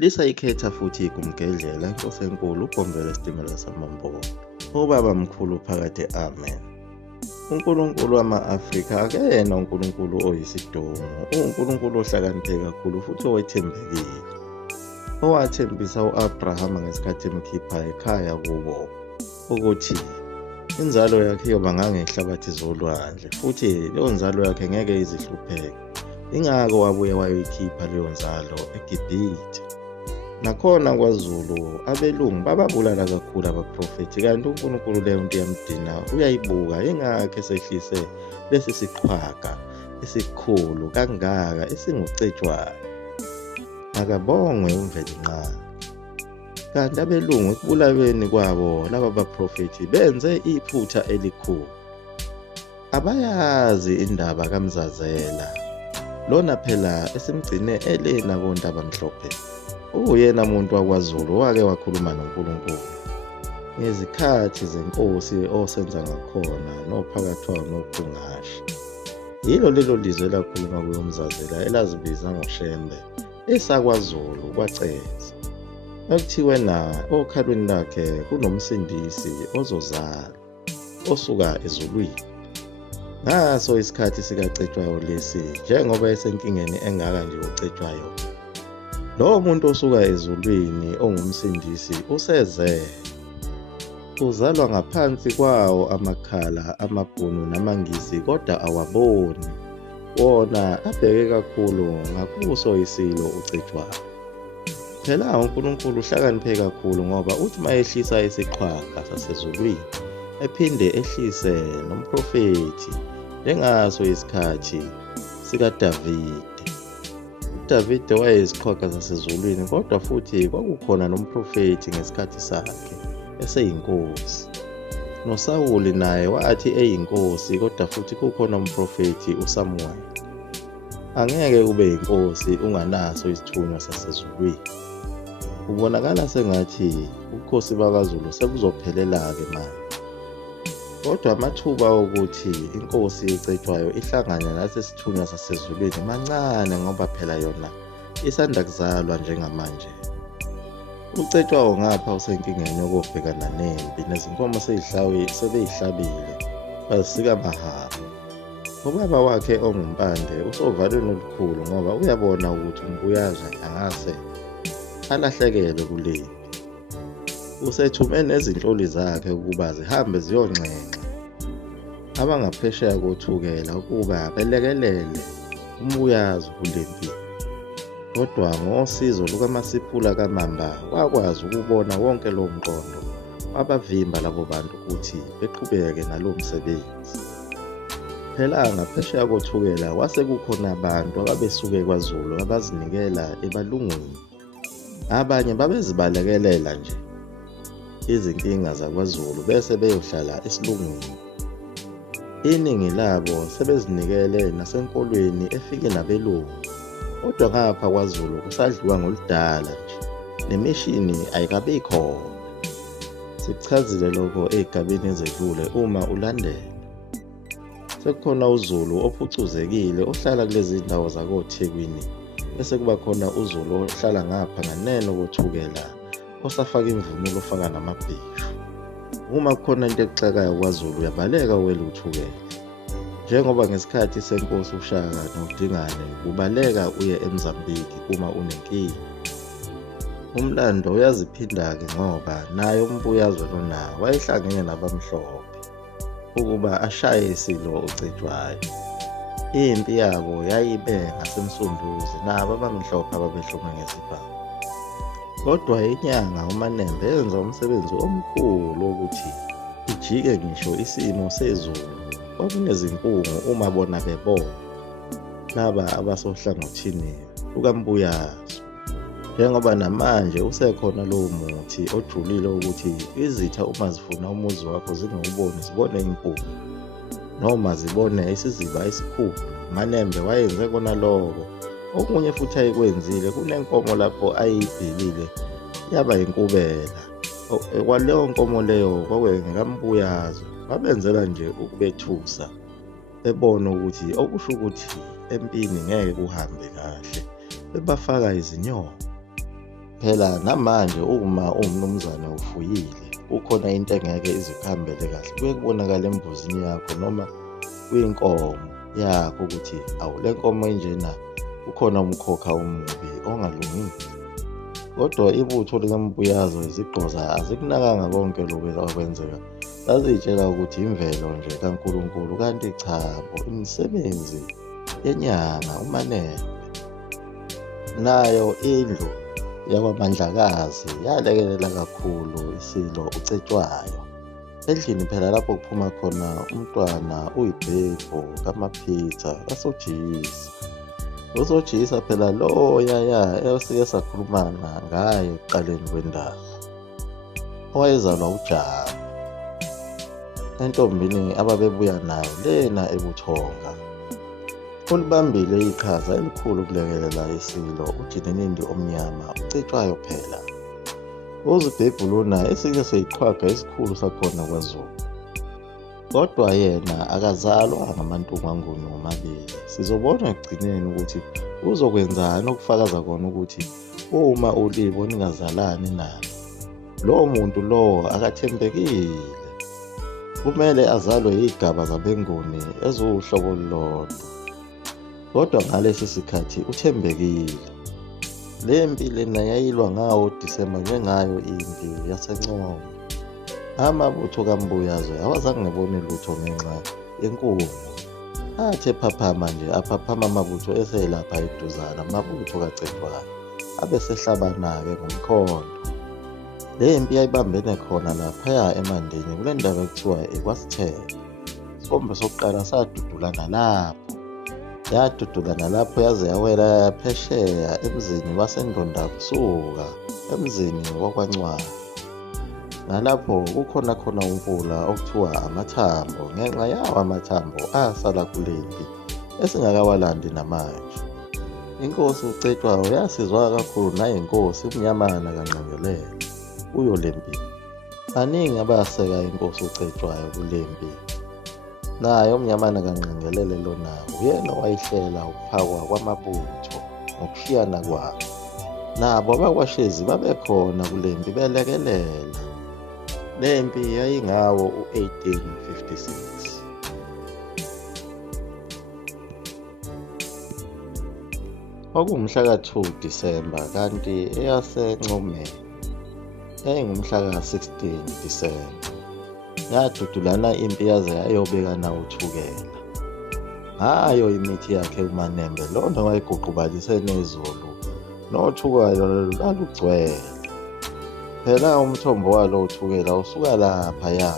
lisayikhetha futhi kumgedlela inkosi enkulu uBombela isitimela samampondo. Ubaba mkhulu phakathi, amen. uNkulunkulu wama-Afrika akeyena uNkulunkulu oyisidungu, uNkulunkulu ohlakaniphe kakhulu futhi owethembekile, owathembisa u-Abrahama ngesikhathi emkhipha ekhaya kubo ukuthi inzalo yakhe iyoba ngangehlabathi zolwandle futhi leyo nzalo yakhe ngeke izihlupheke. Ingako wabuye wayoyikhipha leyo nzalo eGibhithe. Nakhona kwaZulu abelungu bababulala kakhulu abaprofethi, kanti uNkulunkulu leyo nto yamdina uyayibuka. Ingakho esehlise lesi siqhwaga esikhulu kangaka esingucetshwayo. Akabongwe uMvelinqaki. Kanti abelungu ekubulaweni kwabo laba baprofethi benze iphutha elikhulu. Abayazi indaba kaMzazela, lona phela esimgcine elena kontaba mhlophe. Uyena muntu wakwaZulu owake wakhuluma noNkulunkulu ngezikhathi zenkosi osenza ngakhona nophakathi wayo nokhungashi. Yilo lelo lizwe elakhuluma kuyo uMzazela elazibiza ngoShembe esakwaZulu kwaCetshwayo. Ekuthiwe na okhalweni lakhe kunomsindisi ozozala osuka ezulwini. Ngaso isikhathi sikaCetshwayo lesi, njengoba esenkingeni engaka nje uCetshwayo, lowo muntu osuka ezulwini ongumsindisi useze. Uzalwa ngaphansi kwawo amakhala, amabhunu namangisi, kodwa awaboni. Wona abheke kakhulu ngakuso isilo uCetshwayo. Phela uNkulunkulu uhlakaniphe kakhulu ngoba uthi mayehlisa isiqhwaga sasezulwini ephinde ehlise nomprofethi njengaso isikhathi sikaDavide. uDavide wayeyisiqhwaga sasezulwini, kodwa futhi kwakukhona nomprofethi ngesikhathi sakhe eseyinkosi. NoSawuli naye wathi eyinkosi, kodwa futhi kukhona umprofethi uSamuel. Angeke ube yinkosi unganaso isithunywa sasezulwini. Kubonakala sengathi ubukhosi bakaZulu sebuzophelela-ke manje. Kodwa amathuba okuthi inkosi eCetshwayo ihlangane nalesi sithunywa sasezulwini mancane, ngoba phela yona isanda kuzalwa njengamanje. uCetshwayo ngapha usenkingeni yokubhekana nempi, nezinkomo sebeyihlabile bazisika mahhala. Ubaba wakhe ongumpande usovalweni olukhulu ngoba uyabona ukuthi umbuyaza angase alahlekelwe kulempi. Usethume nezinhloli zakhe ukuba zihambe ziyonxenxa abangaphesheya kothukela ukuba belekelele umbuyazo kulempi. Kodwa ngosizo lukaMasiphula kaMamba wakwazi ukubona wonke lo mqondo, wabavimba labo bantu ukuthi beqhubeke nalo msebenzi. Phela ngaphesheya kothukela kwase kukhona abantu ababesuke kwaZulu abazinikela ebalungwini. Abanye babezibalekelela nje izinkinga zakwaZulu bese beyohlala esilungwini. Iningi labo sebezinikele nasenkolweni efike nabelungu. Kodwa ngapha kwaZulu kusadliwa ngoludala nje, nemishini ayikabi khona. Sikuchazile lokho ezigabeni ezedlule uma ulandela. Sekukhona uZulu ophucuzekile ohlala kulezi ndawo zakoThekwini, bese kuba khona uZulu ohlala ngapha nganeno kothukela osafaka imvunulo ofaka namabheshu. Uma kukhona into exakayo kwaZulu uyabaleka uwele uthukela. Njengoba ngesikhathi senkosi uShaka noDingane kubaleka uye eMozambiki uma unenkinga. Umlando uyaziphinda-ke ngoba naye umbuyazwe lona wayehlangene nabamhlophe ukuba ashaye isilo uCetshwayo. Impi yabo yayibe ngasemsunduzi nabo abamhlophe ababehlunga ngesibhamu. Kodwa inyanga uManembe yenza umsebenzi omkhulu wokuthi ijike ngisho isimo sezulu kwakunezimpungu uma bona bebona laba abasohlangothini lukaMbuyazo. Njengoba namanje usekhona lowo muthi ojulile ukuthi izitha uma zifuna umuzi wakho zingawuboni zibone impungu noma zibone isiziba esikhulu. Manembe wayenze kona lokho. Okunye futhi ayikwenzile, kunenkomo lapho ayibhilile yaba inkubela. Kwaleyo nkomo leyo kwakungekambuyazo, babenzela nje ukubethusa, bebona ukuthi okusho ukuthi empini ngeke kuhambe kahle, bebafaka izinyoni. phela namanje uma uwumnumzane ufuyile kukhona into engeke izikhambele kahle, kuye kubonakala embuzini yakho noma kwinkomo yakho ukuthi awu le nkomo enjena ukhona umkhokha omubi ongalungile. Kodwa ibutho likambuyazo izigqoza azikunakanga konke lokhu okwenzeka, zazitshela ukuthi imvelo nje kaNkulunkulu, kanti cha bo imisebenzi yenyanga uManene. Nayo indlu yakwamandlakazi yalekelela kakhulu isilo uCetshwayo. Endlini phela lapho kuphuma khona umntwana uyibhebhu kaMaphitha kaSojiyisa. uSojiyisa phela lo yaya esike sakhulumana ngaye ekuqaleni kwendaba, owayezalwa uJama, entombini ababebuya nayo lena ebuthonga. Ulibambile iqhaza elikhulu ukulekelela isilo uJinimindi omnyama uCetshwayo phela. Uzibhebhu lona esike seyiqhwaga esikhulu sakhona kwaZulu. Kodwa yena akazalwa ngamantumanguni womabili. Sizobona ekugcineni ukuthi uzokwenzani okufakaza kona ukuthi uma uLibo ningazalani nalo, lowo muntu lowo akathembekile. Kumele azalwe yigaba zabenguni eziwuhlobo olulodwa. Kodwa ngalesi sikhathi uthembekile. Le mpi lena yayilwa ngawo Disemba njengayo impi yaseNcongwe. Amabutho kaMbuyazo awazange ngibone lutho ngenxa yenkungu. Athe phaphama nje aphaphama amabutho eselapha eduzana, amabutho kaCetshwayo abesehlabana-ke ngomkhondo. Le mpi yayibambene khona laphaya emandeni kule ndawo ekuthiwa eKwaSithebe. Isibombe sokuqala sadudulana lapho. Yadudulana lapho yaze yawela phesheya emzini waseNdondakusuka, emzini wakwaNcwane. Ngalapho kukhona khona umfula okuthiwa amathambo, ngenxa yawo amathambo asala kule mpi esingakawalandi namanje. Inkosi uCetshwayo yasizwa kakhulu nayinkosi uMnyamana kaNgqengelele kuyo le mpi. Baningi abaseka inkosi uCetshwayo kule mpi. Naye uMnyamana kaNgqengelele lona uyena wayihlela ukuphakwa kwamabutho ngokushiyana kwawo. Nabo abakwaShezi babekhona kule mpi belekelela. Le mpi yayingawo u-1856. Kwakuwumhla ka-2 Disemba kanti eyaseNcome yayingumhla ka-16 Disemba. Yadudulana impi yaze yayobeka nawo uthukela. Ngayo imithi yakhe uManembe lona wayiguqubalise nezulu, nothukela lalugcwele. Phela umthombo walo uthukela usuka laphaya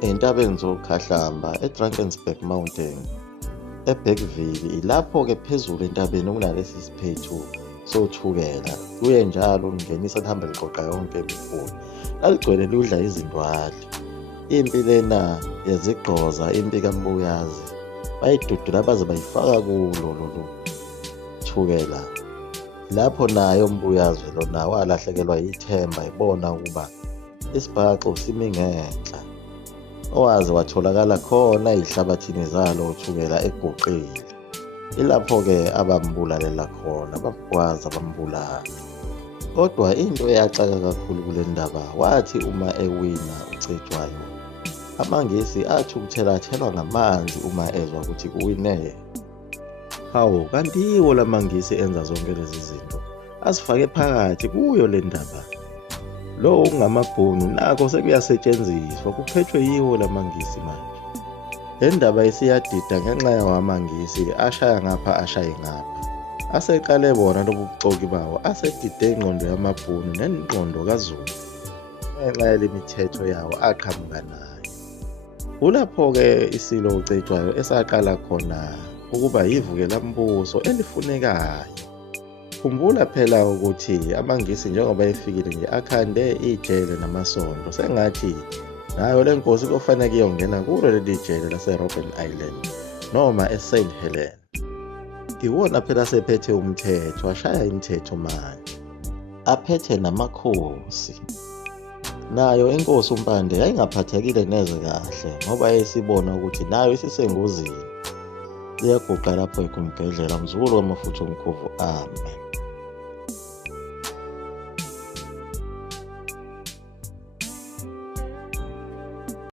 entabeni zokhahlamba eDrakensberg Mountain eBergville. Ilapho-ke phezulu entabeni kunalesi siphethu sothukela. Kuye njalo ungenisa lihambe liqoqa yonke imifula. Laligcwele lidla izindwali. Impi lena yazigqoza impi kaMbuyazi. Bayidudula baze bayifaka kulo lolu thukela. Lapho naye uMbuyazi lona walahlekelwa yithemba ibona ukuba isibhaxo simi ngenhla. Owaze watholakala khona ezihlabathini zalo uthukela eguqile. Ilapho-ke abambulalela khona, babukwazi bambulala. Kodwa into eyaxaka kakhulu kule ndaba, wathi uma ewina uCetshwayo, amangisi athi ukuthelwa ngamanzi uma ezwa ukuthi kuwine. Hawu, kanti yiwo lamangisi enza zonke lezi zinto, asifake phakathi kuyo le ndaba. Lo ungamabhunu nakho sekuyasetshenziswa, kuphethwe yiwo lamangisi manje. Le ndaba isiyadida ngenxa yawo amangisi ashaya ngapha ashaye ngapha. Aseqale bona lobu buxoki bawo, asedide ingqondo yamabhunu nengqondo kaZulu ngenxa yale mithetho yawo aqhamuka nayo. Kulapho-ke isilo uCetshwayo esaqala khona ukuba yivukelambuso elifunekayo. Khumbula phela ukuthi amangisi njengoba efikile nje akhande ijele namasondo, sengathi nayo le nkosi kufanele iyongena kulo leli jele laseRobben Island noma eSt Helena. Iwona phela sephethe umthetho, ashaya imithetho manje, aphethe namakhosi. Nayo inkosi uMpande yayingaphathekile neze kahle ngoba yayisibona ukuthi nayo isisengozini. Iyaguqa lapho ekumgedlela umzukulu wamafutha omkhovu. Amen.